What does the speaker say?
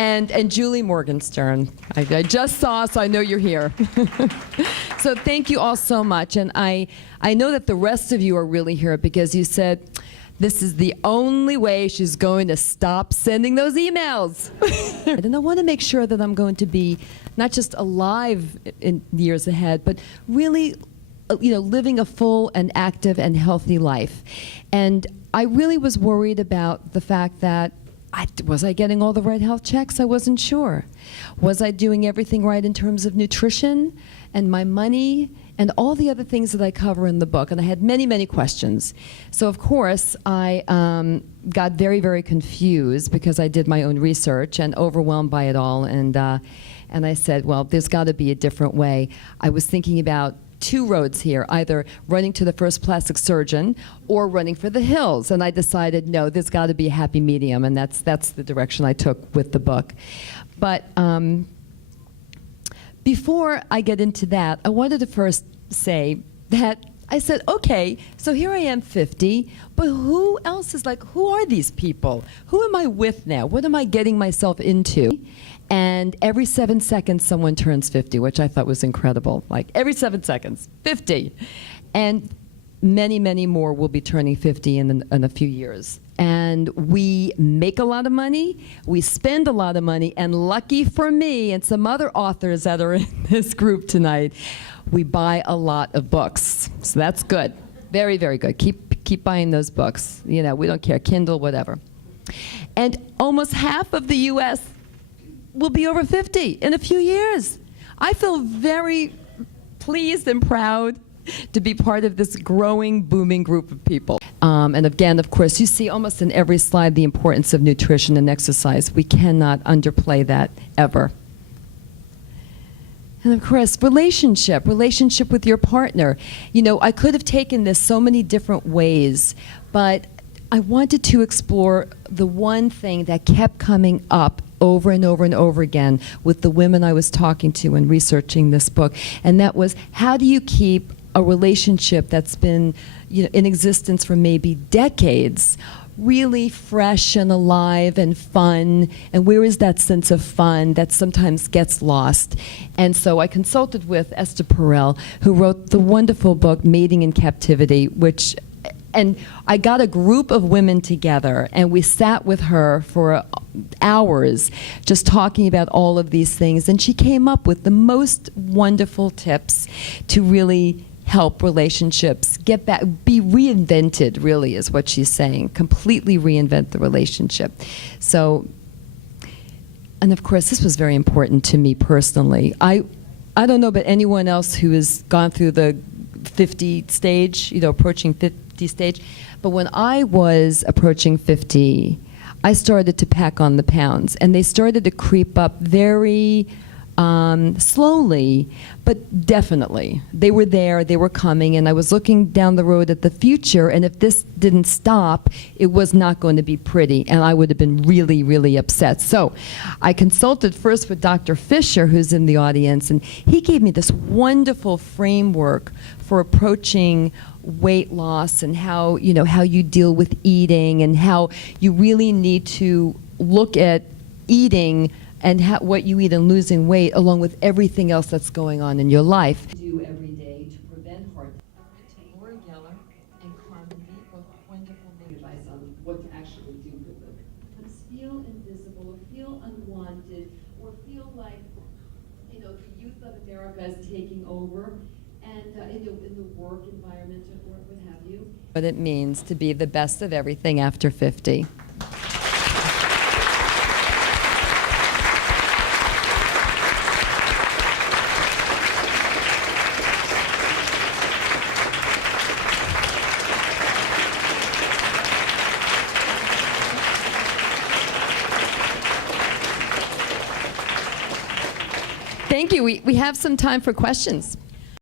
And Julie Morgenstern. I just saw, so I know you're here. So thank you all so much. And I know that the rest of you are really here because you said, this is the only way she's going to stop sending those emails. And I want to make sure that I'm going to be not just alive in years ahead, but really, living a full and active and healthy life. And I really was worried about the fact that was I getting all the right health checks? I wasn't sure. Was I doing everything right in terms of nutrition and my money and all the other things that I cover in the book? And I had many, many questions. So of course, I got very, very confused because I did my own research and overwhelmed by it all. And I said, well, there's got to be a different way. I was thinking about two roads here, either running to the first plastic surgeon or running for the hills. And I decided, no, there's got to be a happy medium, and that's the direction I took with the book. But before I get into that, I wanted to first say that I said, okay, so here I am 50, but who else is who are these people? Who am I with now? What am I getting myself into? And every 7 seconds, someone turns 50, which I thought was incredible. Every 7 seconds, 50. And many, many more will be turning 50 in a few years. And we make a lot of money, we spend a lot of money, and lucky for me and some other authors that are in this group tonight, we buy a lot of books. So that's good. Very, very good. Keep buying those books. We don't care, Kindle, whatever. And almost half of the U.S. will be over 50 in a few years. I feel very pleased and proud to be part of this growing, booming group of people. And again, of course, you see almost in every slide the importance of nutrition and exercise. We cannot underplay that ever. And of course, relationship with your partner. I could have taken this so many different ways, but I wanted to explore the one thing that kept coming up over and over and over again with the women I was talking to and researching this book, and that was, how do you keep a relationship that's been in existence for maybe decades really fresh and alive and fun, and where is that sense of fun that sometimes gets lost? And so I consulted with Esther Perel, who wrote the wonderful book Mating in Captivity, and I got a group of women together, and we sat with her for hours just talking about all of these things, and she came up with the most wonderful tips to really help relationships get back, be reinvented, really, is what she's saying. Completely reinvent the relationship. So, and of course, this was very important to me personally. I don't know about anyone else who has gone through the 50 stage, approaching 50 stage, but when I was approaching 50, I started to pack on the pounds, and they started to creep up very slowly, but definitely. They were there, they were coming, and I was looking down the road at the future, and if this didn't stop, it was not going to be pretty, and I would have been really, really upset. So I consulted first with Dr. Fisher, who's in the audience, and he gave me this wonderful framework for approaching weight loss and how you deal with eating, and how you really need to look at eating and what you eat and losing weight along with everything else that's going on in your life. Do every day to prevent heart attack. Laura Geller and Carmen B, both wonderful advice on what to actually do with it. Feel invisible, or feel unwanted, or feel like the youth of America is taking over, and in the work environment or what have you. What it means to be the best of everything after 50. Thank you. We have some time for questions.